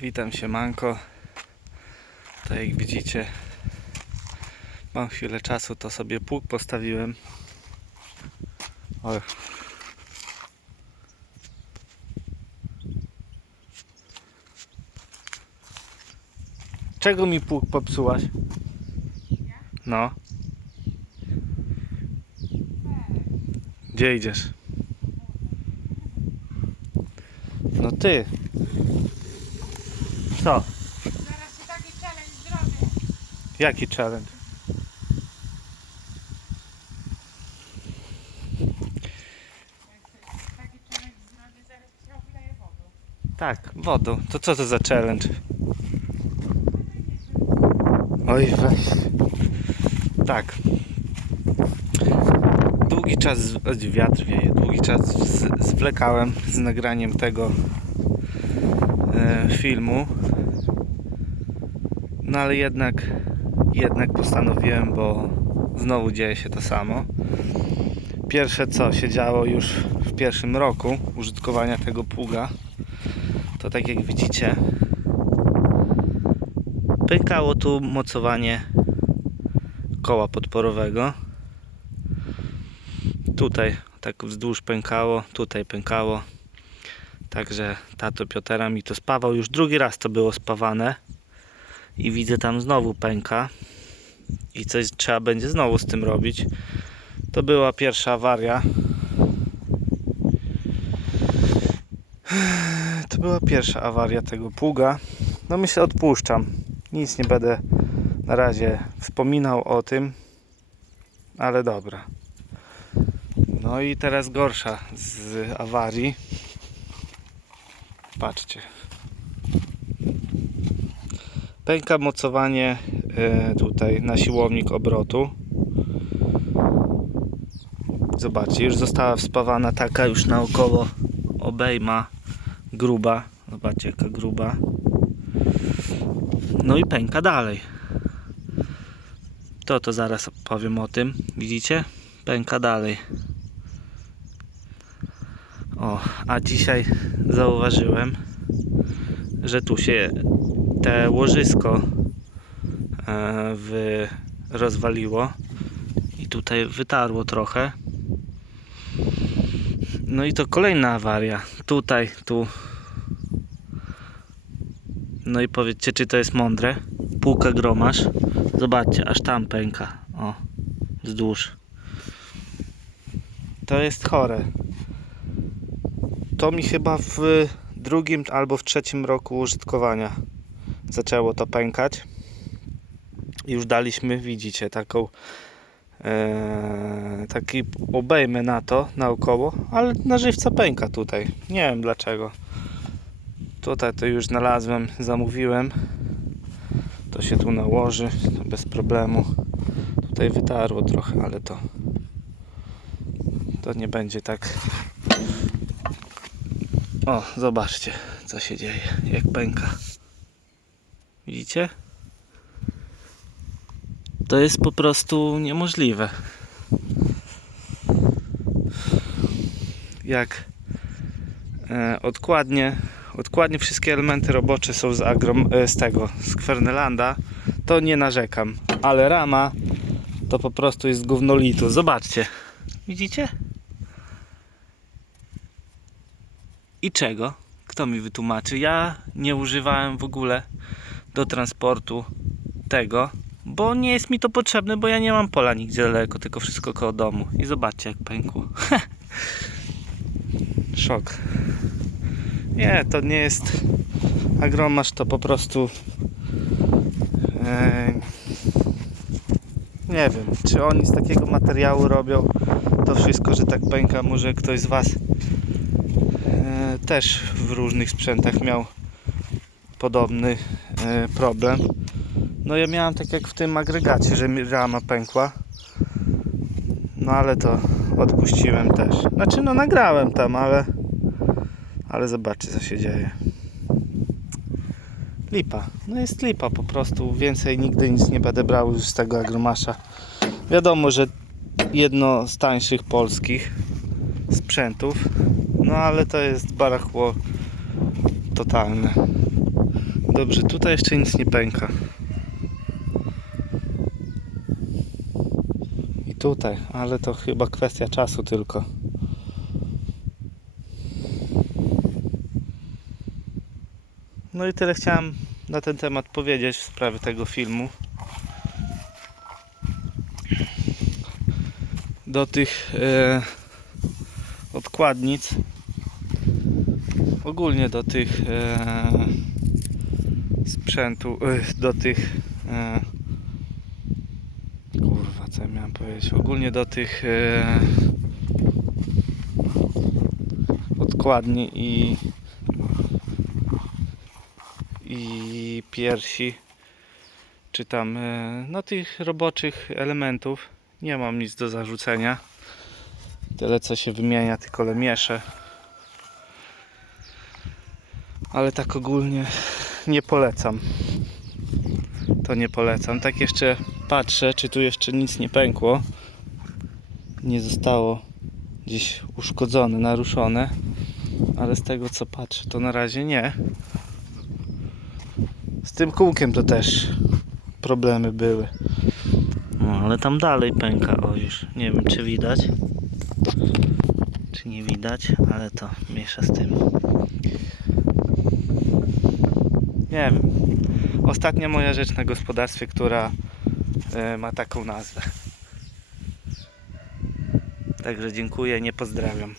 Witam się Manko. Tak jak widzicie, mam chwilę czasu, to sobie pług postawiłem. O. Czego mi pług popsułaś? No. Gdzie idziesz? No ty. Co? Zaraz się taki challenge zrobię. Jaki challenge? Taki challenge zrobię, zaraz się obleję wodą. Tak, wodą. To co to za challenge? Oj, weź. Tak. Długi czas, wiatr wieje, długi czas z, zwlekałem z nagraniem tego e, filmu. No ale jednak, jednak postanowiłem, bo znowu dzieje się to samo. Pierwsze co się działo już w pierwszym roku użytkowania tego pługa, to tak jak widzicie pękało tu mocowanie koła podporowego. Tutaj tak wzdłuż pękało tutaj pękało. Także tato Piotera mi to spawał. Już drugi raz to było spawane i widzę tam znowu pęka i coś trzeba będzie znowu z tym robić to była pierwsza awaria To była pierwsza awaria tego pługa. No myślę odpuszczam. Nic nie będę na razie wspominał o tym. Ale dobra. No i teraz gorsza z awarii. Patrzcie. Pęka mocowanie e, tutaj na siłownik obrotu. Zobaczcie, już została wspawana taka już naokoło obejma gruba. Zobaczcie jaka gruba. No i pęka dalej. To to zaraz powiem o tym. Widzicie? Pęka dalej. O, a dzisiaj zauważyłem, że tu się te łożysko e, w, rozwaliło i tutaj wytarło trochę. No i to kolejna awaria. Tutaj, tu. No i powiedzcie, czy to jest mądre? Półka gromasz. Zobaczcie, aż tam pęka. O, wzdłuż. To jest chore. To mi chyba w drugim albo w trzecim roku użytkowania zaczęło to pękać. Już daliśmy, widzicie, taką Eee, taki obejmę na to naokoło, ale na żywca pęka tutaj. Nie wiem dlaczego. Tutaj to już znalazłem, zamówiłem. To się tu nałoży to bez problemu. Tutaj wytarło trochę, ale to to nie będzie tak. O, zobaczcie co się dzieje, jak pęka. Widzicie? To jest po prostu niemożliwe. Jak e, odkładnie, odkładnie wszystkie elementy robocze są z, agrom, e, z tego, z Kwernelanda, to nie narzekam. Ale rama to po prostu jest gównolitu. Zobaczcie. Widzicie? I czego? Kto mi wytłumaczy? Ja nie używałem w ogóle do transportu tego, bo nie jest mi to potrzebne, bo ja nie mam pola nigdzie daleko, tylko wszystko koło domu. I zobaczcie jak pękło. Szok. Nie, to nie jest agromasz, to po prostu e, nie wiem, czy oni z takiego materiału robią to wszystko, że tak pęka. Może ktoś z Was e, też w różnych sprzętach miał podobny problem. No ja miałem tak jak w tym agregacie, że mi rama pękła. No ale to odpuściłem też. Znaczy no nagrałem tam, ale ale zobaczcie co się dzieje. Lipa. No jest lipa po prostu. Więcej nigdy nic nie będę brał już z tego agromasza. Wiadomo, że jedno z tańszych polskich sprzętów. No ale to jest barachło totalne. Dobrze, tutaj jeszcze nic nie pęka. I tutaj, ale to chyba kwestia czasu tylko. No i tyle chciałem na ten temat powiedzieć w sprawie tego filmu. Do tych e, odkładnic, ogólnie do tych e, sprzętu, do tych e, kurwa, co ja miałem powiedzieć, ogólnie do tych e, odkładni i i piersi, czy tam e, no tych roboczych elementów nie mam nic do zarzucenia. Tyle co się wymienia, tylko lemiesze. Ale tak ogólnie nie polecam. To nie polecam. Tak jeszcze patrzę, czy tu jeszcze nic nie pękło. Nie zostało gdzieś uszkodzone, naruszone. Ale z tego co patrzę, to na razie nie. Z tym kółkiem to też problemy były. No, ale tam dalej pęka, o już. Nie wiem, czy widać. Czy nie widać, ale to miesza z tym. Nie wiem. Ostatnia moja rzecz na gospodarstwie, która e, ma taką nazwę. Także dziękuję, nie pozdrawiam.